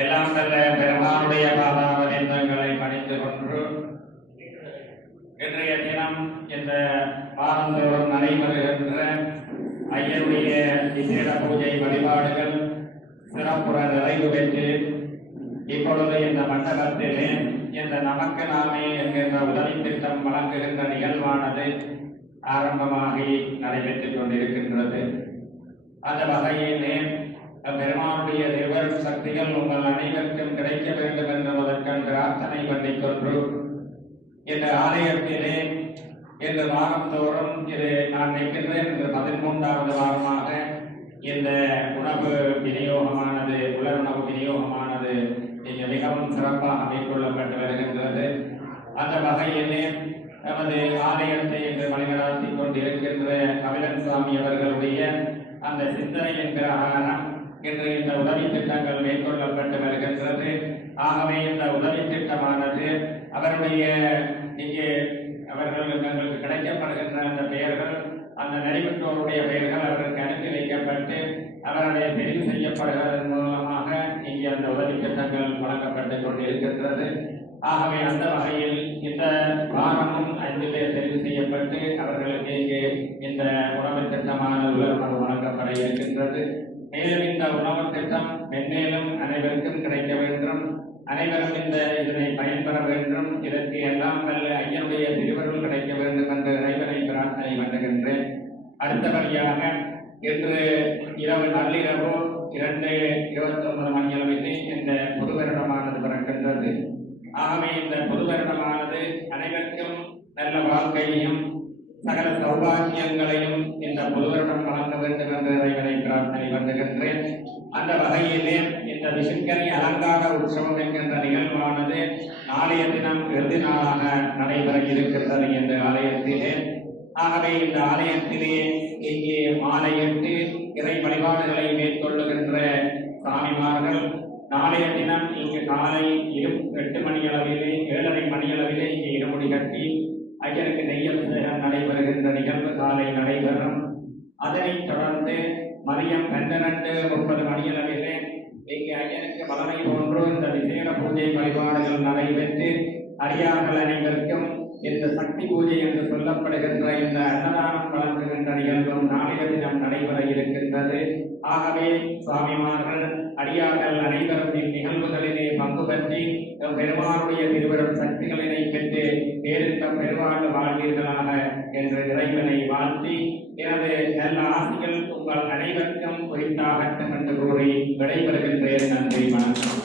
எல்லாம் நல்ல பெருமானுடைய பாதாரவிந்தங்களை பணிந்து கொண்டு இன்றைய தினம் இந்த வாரந்தோறும் நடைபெறுகின்ற ஐயருடைய விசேட பூஜை வழிபாடுகள் சிறப்புற நிறைவு பெற்று இப்பொழுது இந்த மண்டபத்திலே இந்த நமக்கு நாமே என்கின்ற உதவி திட்டம் வழங்குகின்ற நிகழ்வானது ஆரம்பமாகி நடைபெற்றுக் கொண்டிருக்கின்றது. அந்த வகையிலே பெருமானுடைய திருவருள் சக்திகள் உங்கள் அனைவருக்கும் கிடைக்க வேண்டும் என்பதற்கான பிரார்த்தனை பண்ணிக்கொண்டு இந்த ஆலயத்திலே இந்த வாரந்தோறும் இது நான் நிற்கின்றேன் என்று 13வது வாரமாக இந்த உணவு விநியோகமானது உணவு விநியோகமானது இங்கே மிகவும் சிறப்பாக மேற்கொள்ளப்பட்டு வருகின்றது. அந்த வகையிலே நமது ஆலயத்தை இன்று வழிநடாத்தி கொண்டிருக்கின்ற கபிலன் சுவாமி அவர்களுடைய அந்த சிந்தனையின் பிரகாரம் இன்று இந்த உதவி திட்டங்கள் மேற்கொள்ளப்பட்டு வருகின்றது. ஆகவே இந்த உதவி திட்டமானது அவருடைய இங்கே அவர்களுக்கு கிடைக்கப்படுகின்ற அந்த பெயர்கள் அந்த நடைபெற்றோருடைய பெயர்கள் அவருக்கு அனுப்பி வைக்கப்பட்டு அவருடைய தெரிவு செய்யப்படுவதன் மூலமாக இங்கே அந்த உதவி திட்டங்கள் வழங்கப்பட்டுக் கொண்டிருக்கின்றது. ஆகவே அந்த வகையில் இந்த வாரமும் 5 பேர் தெரிவு செய்யப்பட்டு அவர்களுக்கு இங்கே இந்த உணவு திட்டமான உணவு வழங்கப்பட இருக்கின்றது. மேலும் இந்த உணவு திட்டம் மென்மேலும் அனைவருக்கும் கிடைக்க வேண்டும், அனைவரும் இதனை பயன்பெற வேண்டும், இதற்கு எல்லாம் வல்ல ஐயனுடைய திருவருள் கிடைக்க வேண்டும் என்று இறைவனை பிரார்த்தனை பண்ணுகின்றேன். அடுத்தபடியாக இன்று நள்ளிரவு 2:29 மணியளவிலே இந்த புது வருடமானது பிறக்கின்றது. ஆகவே இந்த புது வருடமானது அனைவருக்கும் நல்ல வாழ்க்கையையும் சகல சௌபாகியங்களையும் இந்த புது வருடம் வழங்க வேண்டும் என்று இறைவனை பிரார்த்தனை பண்ணுகின்றேன். அந்த வகையிலே இந்த விசுக்கரி அலங்கார உற்சவம் என்கின்ற நிகழ்வானது நாளைய தினம் இறுதி நாளாக நடைபெற இருக்கின்றது இந்த ஆலயத்திலே. ஆகவே இந்த ஆலயத்திலே இங்கே மாலையிட்டு இறை வழிபாடுகளை மேற்கொள்ளுகின்ற சாமிமார்கள் நாளைய தினம் இங்கு காலை 8 மணியளவிலே 7:30 மணியளவிலே இங்கே இருமுடி கட்டி ஐயருக்கு நெய்யபிஷேகம் நடைபெறுகின்ற நிகழ்வு காலை நடைபெறும். அதனைத் தொடர்ந்து மதியம் 12:30 மணியளவிலே இங்கே ஐயனுக்கு வளமை போன்று இந்த விசேட பூஜை வழிபாடுகள் நடைபெற்று அடியார்கள் அனைவருக்கும் இந்த சக்தி பூஜை என்று சொல்லப்படுகின்ற இந்த அன்னதானம் வழங்குகின்ற நிகழ்வும் நாளைய தினம் நடைபெற இருக்கின்றது. ஆகவே சுவாமிமார்கள் அடியார்கள் அனைவரும் இந்நிகழ்வுகளிலே பங்கு பற்றி பெருமானுடைய திருவருள் சக்திகளினை பெற்று பேரின்ப பெருவாழ்வு வாழ்வீர்களாக என்ற இறைவனை வாழ்த்தி எனது நல்ல ஆசைகள் உங்கள் அனைவருக்கும் குறித்தாகட்டும் என்று கூறி விடைபெறுகின்றேன். நன்றி, வணக்கம்.